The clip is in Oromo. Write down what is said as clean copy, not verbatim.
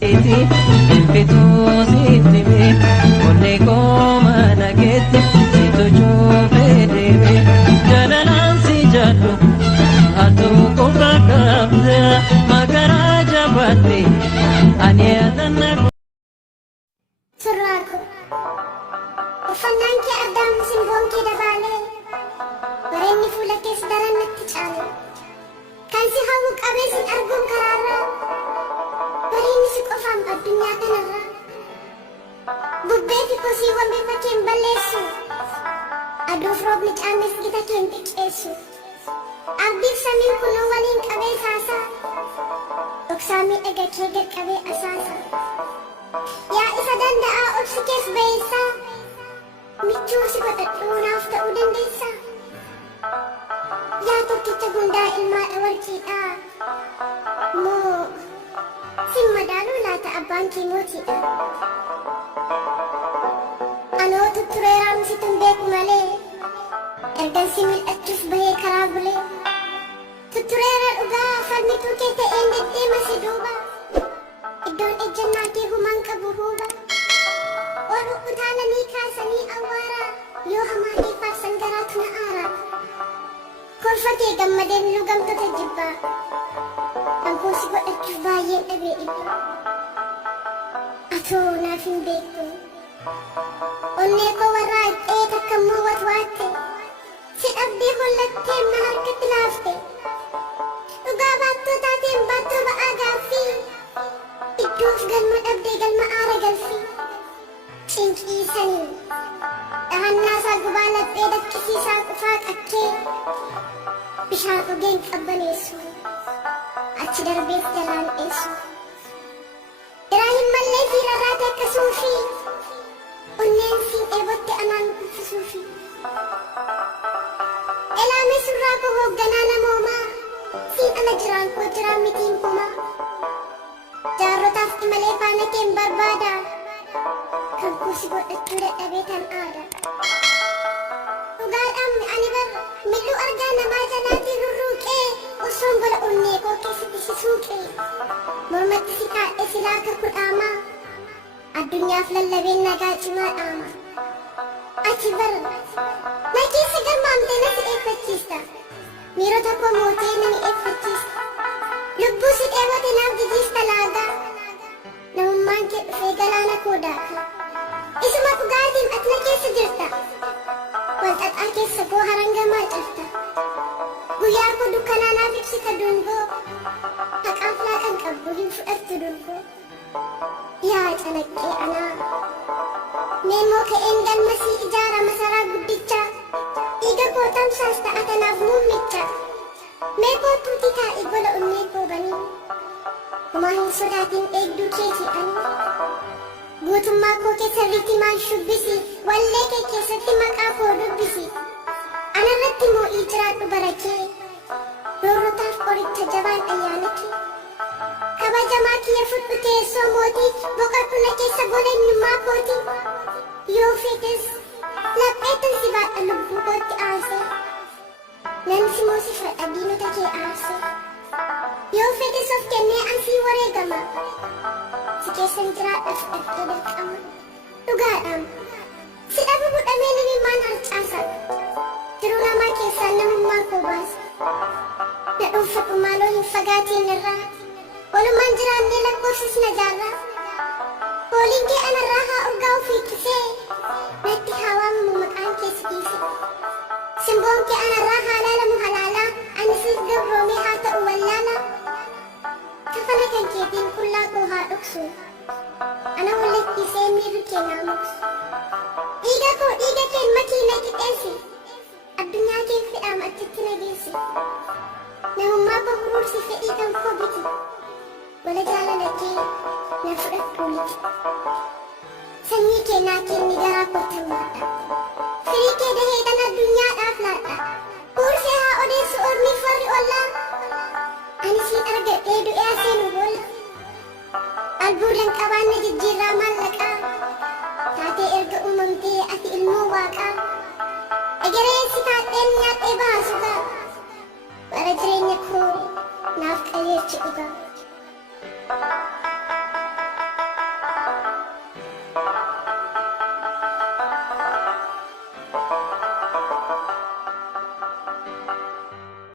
iti fituusitime onnee kooma nageetti sitochuu fedheme jalalaan si jaallu atu qofra qabda makaraa jabaate ani adanna Surraako uffannaan kee addaan simboon kee dabaalee bareenni fuula kees daran natti caale kan si hawwu qabee sin arguun karaarraa bareenni si qofaan addunyaa kanarraa bubbee fi kosiiwwan bifa keen balleessu aduuf roobni caames gita keen xiqqeessu abdiif samiin kunoo waliin qabee saasaa dhoksaa miidhaga kee gadqabee asaasa yaa isa danda'aa obsi kees bayeessaa michuu si godhadhuu naaf ta'uu dandeessaa yaa tokkicha hundaa ilmaadha warqiidhaa moo sin madaaluu laata abbaan kee mootiidha anoo tuttureeraan sitan beeku malee ergan si mil'achuuf bahee karaa bulee tuttureera dhugaa falmituu kee ta'een deddeema si duuba iddoon ejjannaa kee humaan qabu huuba ol utaalanii kaasanii awwaaraa yoo hamaa keeffaaf sangaraatu na aaraa kolfatee gammadeen lugamtoota jibbaa dhankoo si godhachuuf baay'een dhabee dhibbaa atoo naaf hin beektu onnee koo warraa ittee takka immoo watwaatte si dhabdee hollattee na harkatti laafte dhugaa baattoo taateen baattoo ba'aa gaaffii iddoof galma dhabdee galma aara galfii cinqiisanii dhahannaa isaa gubaa laphee dakkisiisaa qufaa qakkee bishaan dhugeen qabbaneessu achi darbees jalaan dheessu irraa hin mallee fi rarraate akkasuufii onneen siin eebotte anaan kuffisuufi elaame surraa koo hoogganaa namoomaa siin ana jiraan koo jiraan mitiin kumaa jaarrotaaf imalee faana keen barbaada kan kuusi godhachuu dadhabee tan aada dhugaadhaan ani bar milluu argaa namaa jalaatii rurruuqee osoon gola onnee koo keessatti si suuqee mormatti si kaadhe silaa akka kudhaamaa addunyaaf lallabeen nagaa cimaa dhaama achi bar na keessa galmaamtee na si eeffachiista miirota koo mootee na mi'eeffachiista lubbuu si dheebote naaf jijiista laagaa namummaan kee dhufee galaana koo daaka isuma dhugaatiin ati na keessa jirta walxaxaa keessa koo harangamaa cabta guyyaa koo dukkanaa naaf ibsita dungoo haqaaf laaqan qabdu hin fudhattu dungoo yaa calaqqee anaa meemoo ka'een galmasii ijaara masaraa guddichaa dhiiga koo tamsaas ta'a tanaaf muummicha mee kootuuti taa'e gola onnee koo banii homaa hin sodaatin eegduu keetii ani guutummaa koo keessarritti maal shubbisi wallee kee keessatti maqaa koo dubbisi anarratti moo'ii jiraadhu bara kee doorrotaaf qoricha jabaan ayyaana kee kabajamaa kiyya fudhu teessoo mootii boqadhu na keessa gola eenyummaa kootii yoo feetes lapheetan si baadha lubbuu kootti aarsee nan si moosifadha diinota kee aarsee yoo feetes of kennee ansii wareegama si keessan jiraadha fudhattee dirqama dhugaadhaan si dhabu budhamee nimimmaan harcaasa jiruu namaa keessaa namummaa koo baasa na dhuunfadhu maaloo hin fagaatiin irraa walumaan jiraannee lakkoofsis na jaarraa fooliin kee anarraa haa urgaa'u fiiqisee natti haa waamamu maqaan kee si dhiise simboon kee anarraa haa laalamu halaalaa ani siif gabroomee haa ta'u wallaalaa kafana kan keetiin qullaa koo haa dhoksu ana wallattiisee miirri kee naa moksu dhiiga koo dhiiga keen makii na qixxeessi addunyaa keen fedhaam achitti na geessi namummaa koo huruursi fedhii kan koo biti wala jaalala kee na fudhadhuu miti sanyii kee naa kenni garaa kootan baadha firii kee dahee kan addunyaadhaaf laadha huursee haa odeessu ormiif warri ollaa ani siin argadhee du'ee seenu boolla albuudan qabaanna jijjiirraa maallaqaa taatee erga uumamtee ati ilmoo waaqaa egereessi kaadheen nyaadhee baasugaa bara jireenya koo naaf qajeelchi dhugaa